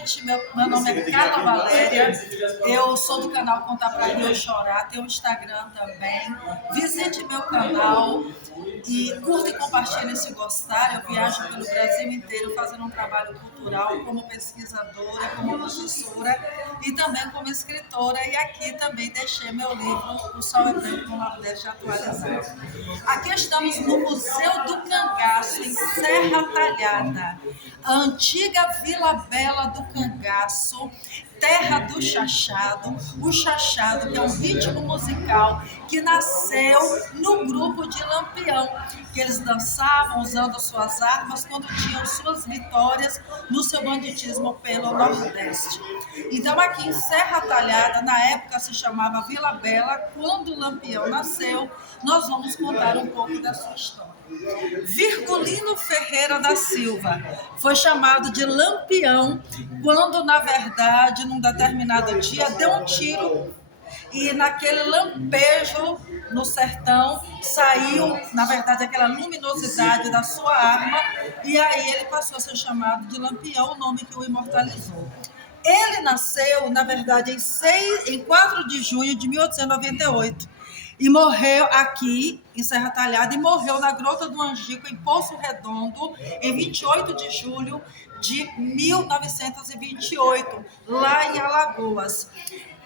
gente, meu nome é Carla Valéria, eu sou do canal Contar Pra Rir ou Chorar, tenho um Instagram também. Visite meu canal e curta e compartilhe se gostar. Eu viajo pelo Brasil inteiro fazendo um trabalho cultural como pesquisadora, como professora e também como escritora. E aqui também deixei meu livro O Sol é Branco no Nordeste atualizado. Aqui estamos no Museu do Cangaço, em Serra Talhada, a antiga Vila Bela do Cangaço, terra do chachado. O chachado, que é um ritmo musical que nasceu no grupo de Lampião, que eles dançavam usando suas armas quando tinham suas vitórias no seu banditismo pelo Nordeste. Então, aqui em Serra Talhada, na época se chamava Vila Bela, quando o Lampião nasceu, nós vamos contar um pouco da sua história. Virgulino Ferreira da Silva foi chamado de Lampião quando, na verdade, num determinado dia, deu um tiro e naquele lampejo no sertão saiu, na verdade, aquela luminosidade da sua arma e aí ele passou a ser chamado de Lampião, o nome que o imortalizou. Ele nasceu, na verdade, em 4 de junho de 1898 e morreu aqui em Serra Talhada e morreu na Grota do Angico, em Poço Redondo, em 28 de julho de 1928, lá em Alagoas.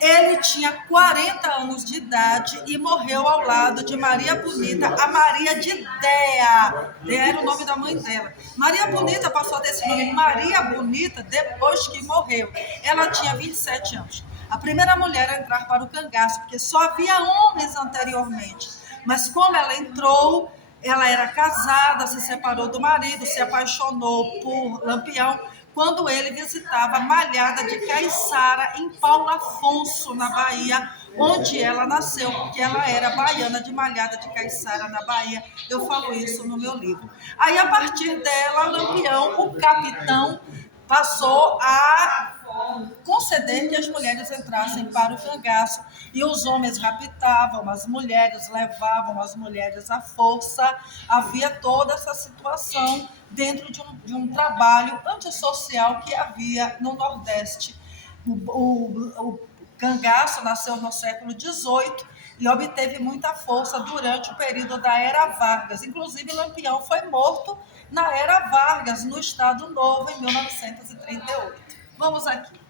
Ele tinha 40 anos de idade e morreu ao lado de Maria Bonita, a Maria de Déa. Déa era o nome da mãe dela. Maria Bonita passou desse nome Maria Bonita depois que morreu. Ela tinha 27 anos. A primeira mulher a entrar para o cangaço, porque só havia homens anteriormente. Mas como ela entrou, ela era casada, se separou do marido, se apaixonou por Lampião, quando ele visitava a Malhada de Caiçara, em Paulo Afonso, na Bahia, onde ela nasceu, porque ela era baiana de Malhada de Caiçara, na Bahia. Eu falo isso no meu livro. Aí, a partir dela, Lampião, o capitão, passou a conceder que as mulheres entrassem para o cangaço e os homens raptavam as mulheres, levavam as mulheres à força. Havia toda essa situação dentro de um trabalho antissocial que havia no Nordeste. O cangaço nasceu no século XVIII e obteve muita força durante o período da Era Vargas. Inclusive, Lampião foi morto na Era Vargas, no Estado Novo, em 1938. Vamos aqui.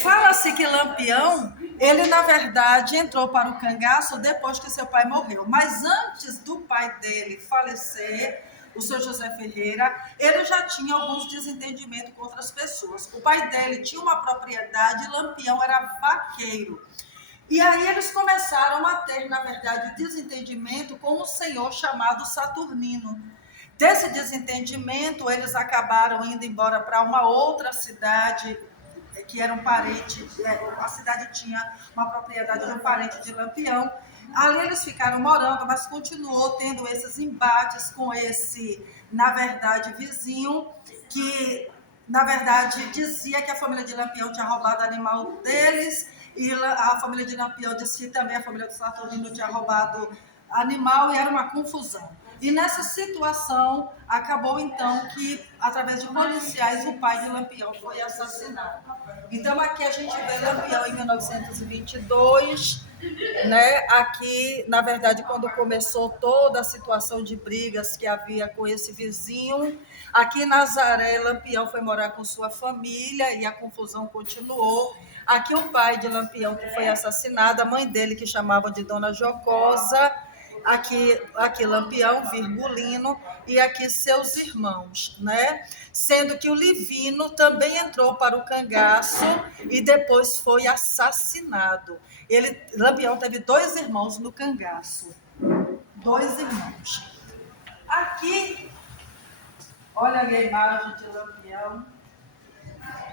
Fala-se que Lampião, ele na verdade entrou para o cangaço depois que seu pai morreu. Mas antes do pai dele falecer, o seu José Ferreira, ele já tinha alguns desentendimentos com outras pessoas. O pai dele tinha uma propriedade e Lampião era vaqueiro. E aí eles começaram a ter, na verdade, desentendimento com um senhor chamado Saturnino. Desse desentendimento, eles acabaram indo embora para uma outra cidade, que era um parente, a cidade tinha uma propriedade de um parente de Lampião. Ali eles ficaram morando, mas continuou tendo esses embates com esse, na verdade, vizinho, que, na verdade, dizia que a família de Lampião tinha roubado animal deles, e a família de Lampião disse que também a família do Saturnino tinha roubado animal, e era uma confusão. E nessa situação, acabou então que, através de policiais, o pai de Lampião foi assassinado. Então aqui a gente vê Lampião em 1922, né? Aqui, na verdade, quando começou toda a situação de brigas que havia com esse vizinho, aqui em Nazaré, Lampião foi morar com sua família e a confusão continuou. Aqui o pai de Lampião que foi assassinado, a mãe dele que chamava de Dona Jocosa, aqui Lampião, Virgulino, e aqui seus irmãos, né? Sendo que o Livino também entrou para o cangaço e depois foi assassinado. Lampião teve 2 irmãos no cangaço. 2 irmãos. Aqui, olha ali a imagem de Lampião.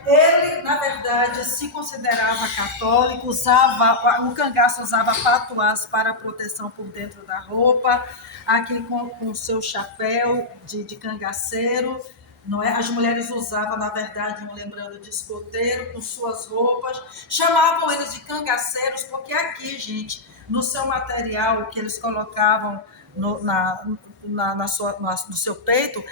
Ele, na verdade, se considerava católico, o cangaço usava patuás para proteção por dentro da roupa, aqui com o seu chapéu de cangaceiro, não é? As mulheres usavam, na verdade, lembrando de escoteiro, com suas roupas, chamavam eles de cangaceiros, porque aqui, gente, no seu material que eles colocavam no seu peito,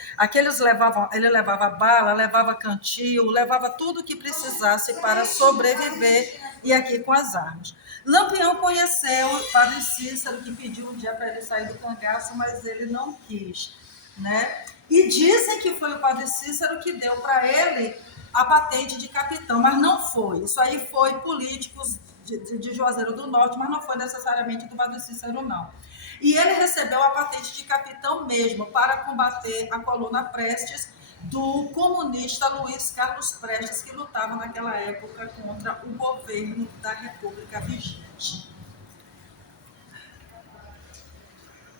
ele levava bala, levava cantil, levava tudo que precisasse para sobreviver, e aqui com as armas. Lampião conheceu o padre Cícero, que pediu um dia para ele sair do cangaço, mas ele não quis, né? E dizem que foi o padre Cícero que deu para ele a patente de capitão, mas não foi. Isso aí foi políticos de Juazeiro do Norte, mas não foi necessariamente do padre Cícero, não. E ele recebeu a patente de capitão mesmo para combater a coluna Prestes do comunista Luiz Carlos Prestes, que lutava naquela época contra o governo da República vigente.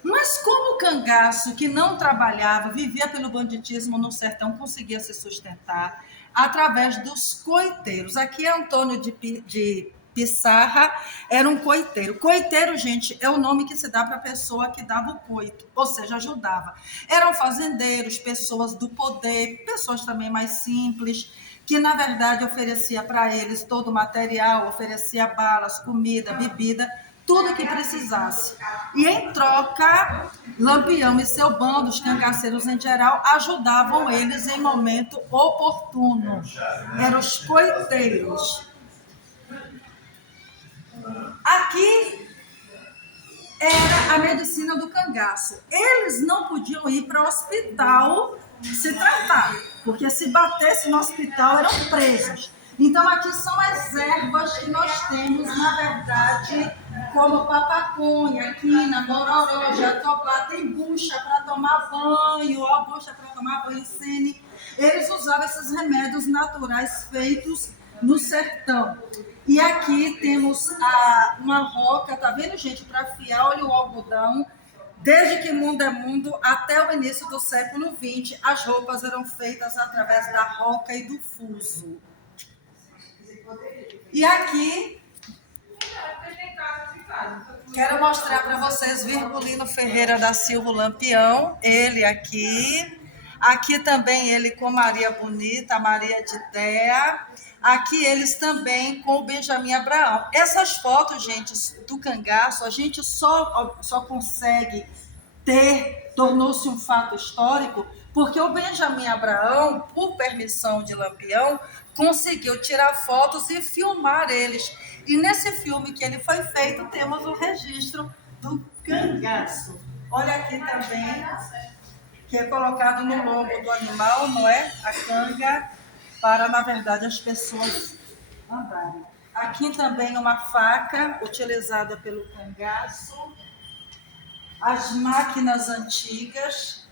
Mas como o cangaço, que não trabalhava, vivia pelo banditismo no sertão, conseguia se sustentar através dos coiteiros. Aqui é Antônio de Pissarra, era um coiteiro. Coiteiro, gente, é o nome que se dá para a pessoa que dava o coito, ou seja, ajudava. Eram fazendeiros, pessoas do poder, pessoas também mais simples, que na verdade oferecia para eles todo o material, oferecia balas, comida, bebida, tudo que precisasse. E em troca, Lampião e seu bando, os cangaceiros em geral, ajudavam eles em momento oportuno. Eram os coiteiros. Aqui era a medicina do cangaço. Eles não podiam ir para o hospital se tratar, porque se batesse no hospital eram presos. Então aqui são as ervas que nós temos, na verdade, como papaconha, quina, mororó, jatobá, tem bucha para tomar banho, ó, bucha para tomar banho, sene. Eles usavam esses remédios naturais feitos no sertão. E aqui temos uma roca, tá vendo, gente, para afiar, olha o algodão. Desde que mundo é mundo, até o início do século XX, as roupas eram feitas através da roca e do fuso. E aqui, quero mostrar para vocês Virgulino Ferreira da Silva Lampião, ele aqui. Aqui também ele com Maria Bonita, Maria de Déa. Aqui eles também com o Benjamin Abraão. Essas fotos, gente, do cangaço, a gente só consegue ter, tornou-se um fato histórico, porque o Benjamin Abraão, por permissão de Lampião, conseguiu tirar fotos e filmar eles. E nesse filme que ele foi feito, temos o registro do cangaço. Olha aqui também, que é colocado no lombo do animal, não é? A canga, para, na verdade, as pessoas andarem. Aqui também uma faca utilizada pelo cangaço. As máquinas antigas,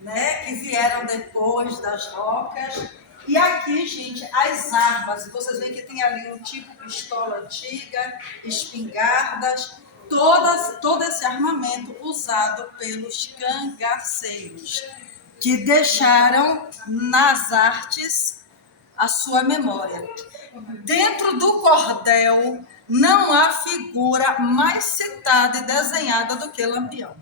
né, que vieram depois das rocas. E aqui, gente, as armas. Vocês veem que tem ali o tipo pistola antiga, espingardas, todo esse armamento usado pelos cangaceiros, que deixaram nas artes a sua memória. Dentro do cordel não há figura mais citada e desenhada do que Lampião.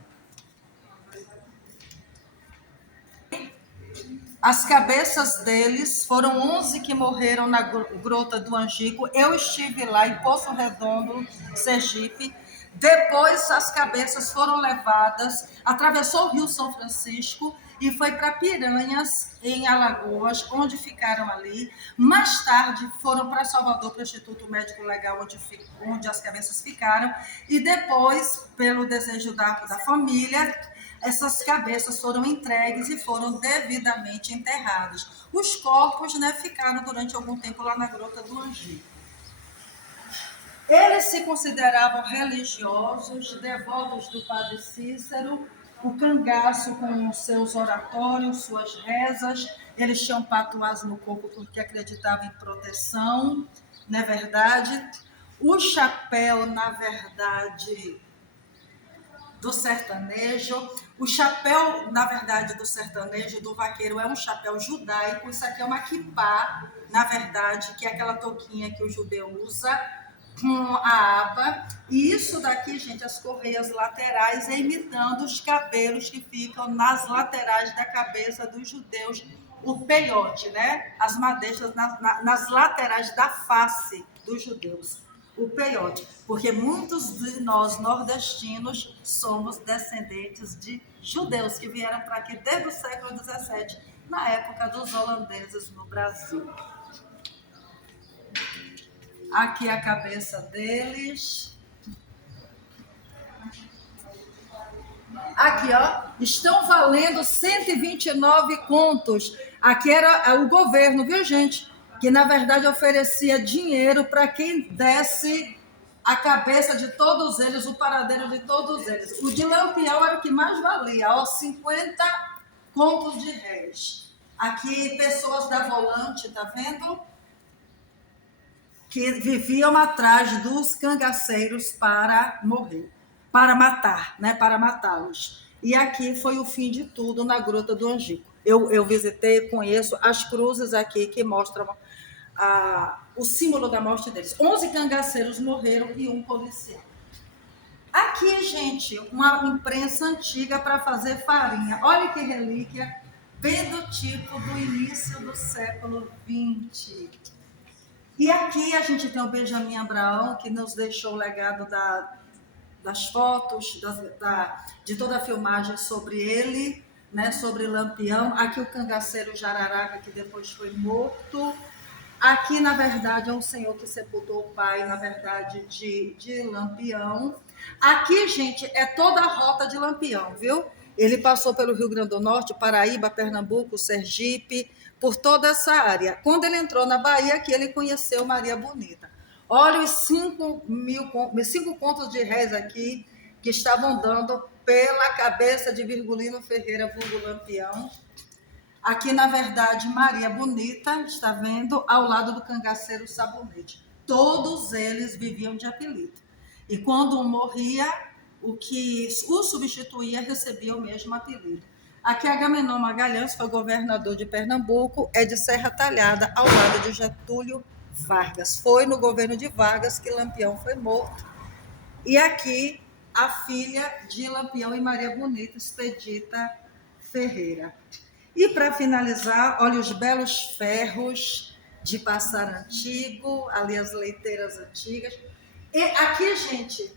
As cabeças deles foram 11 que morreram na Grota do Angico. Eu estive lá em Poço Redondo, Sergipe. Depois as cabeças foram levadas, atravessou o Rio São Francisco e foi para Piranhas, em Alagoas, onde ficaram ali. Mais tarde foram para Salvador, para o Instituto Médico Legal, onde as cabeças ficaram. E depois, pelo desejo da família, essas cabeças foram entregues e foram devidamente enterradas. Os corpos, né, ficaram durante algum tempo lá na Grota do Angico. Eles se consideravam religiosos, devotos do Padre Cícero, o cangaço com seus oratórios, suas rezas. Eles tinham patuás no corpo porque acreditavam em proteção, não é verdade? O chapéu, na verdade, do sertanejo. O chapéu, na verdade, do sertanejo, do vaqueiro, é um chapéu judaico. Isso aqui é uma quipá, na verdade, que é aquela touquinha que o judeu usa com a aba. E isso daqui, gente, as correias laterais, é imitando os cabelos que ficam nas laterais da cabeça dos judeus, o peiote, né? As madeixas nas laterais da face dos judeus. o peiote, porque muitos de nós nordestinos somos descendentes de judeus que vieram para aqui desde o século XVII, na época dos holandeses no Brasil. Aqui a cabeça deles. Aqui, ó, estão valendo 129 contos. Aqui era o governo, viu, gente? Que, na verdade, oferecia dinheiro para quem desse a cabeça de todos eles, o paradeiro de todos eles. O de Lampião era o que mais valia, ó, 50 contos de réis. Aqui, pessoas da volante, tá vendo? Que viviam atrás dos cangaceiros para morrer, para matar, né? Para matá-los. E aqui foi o fim de tudo na Gruta do Angico. Eu visitei, conheço as cruzes aqui que mostram o símbolo da morte deles. 11 cangaceiros morreram e um policial. Aqui, gente, uma imprensa antiga para fazer farinha. Olha que relíquia, bem do tipo do início do século XX. E aqui a gente tem o Benjamin Abraão, que nos deixou o legado das fotos, de toda a filmagem sobre ele, né, sobre Lampião. Aqui o cangaceiro Jararaca, que depois foi morto. Aqui, na verdade, é um senhor que sepultou o pai, na verdade, de Lampião. Aqui, gente, é toda a rota de Lampião, viu? Ele passou pelo Rio Grande do Norte, Paraíba, Pernambuco, Sergipe, por toda essa área. Quando ele entrou na Bahia, aqui ele conheceu Maria Bonita. Olha os 5 contos de réis aqui que estavam dando pela cabeça de Virgulino Ferreira, vulgo Lampião. Aqui, na verdade, Maria Bonita, está vendo, ao lado do cangaceiro Sabonete. Todos eles viviam de apelido. E quando um morria, o que o substituía recebia o mesmo apelido. Aqui, Agamenon Magalhães foi governador de Pernambuco, é de Serra Talhada, ao lado de Getúlio Vargas. Foi no governo de Vargas que Lampião foi morto. E aqui, a filha de Lampião e Maria Bonita, Expedita Ferreira. E para finalizar, olha os belos ferros de passar antigo, ali as leiteiras antigas. E aqui, gente,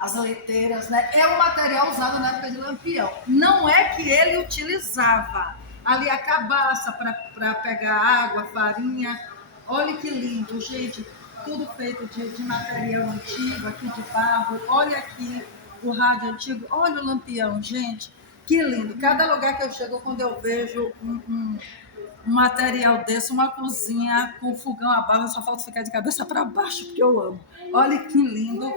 as leiteiras, né? É o material usado na época de Lampião. Não é que ele utilizava ali a cabaça para pegar água, farinha. Olha que lindo, gente. Tudo feito de material antigo, aqui de barro. Olha aqui o rádio antigo. Olha o Lampião, gente. Que lindo. Cada lugar que eu chego, quando eu vejo um material desse, uma cozinha com fogão a barro, só falta ficar de cabeça para baixo, porque eu amo. Olha que lindo.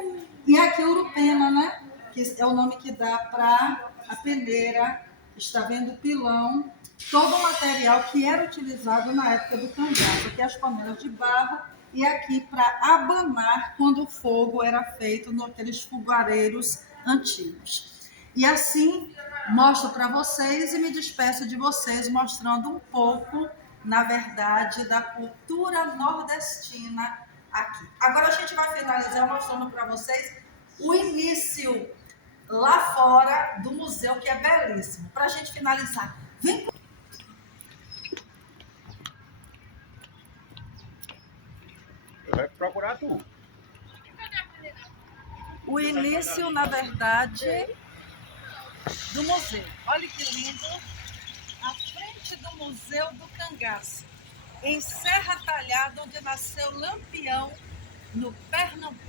E aqui Urupema, né? Que é o nome que dá para a peneira. Está vendo o pilão. Todo o material que era utilizado na época do cangaço. Aqui as panelas de barro e aqui para abanar quando o fogo era feito naqueles fogareiros antigos. E assim mostro para vocês e me despeço de vocês mostrando um pouco, na verdade, da cultura nordestina aqui. Agora a gente vai finalizar mostrando para vocês o início lá fora do museu, que é belíssimo. Para a gente finalizar, vem. Vai procurar tu. O início, na verdade, do museu. Olha que lindo. À frente do Museu do Cangaço, em Serra Talhada, onde nasceu Lampião, no Pernambuco.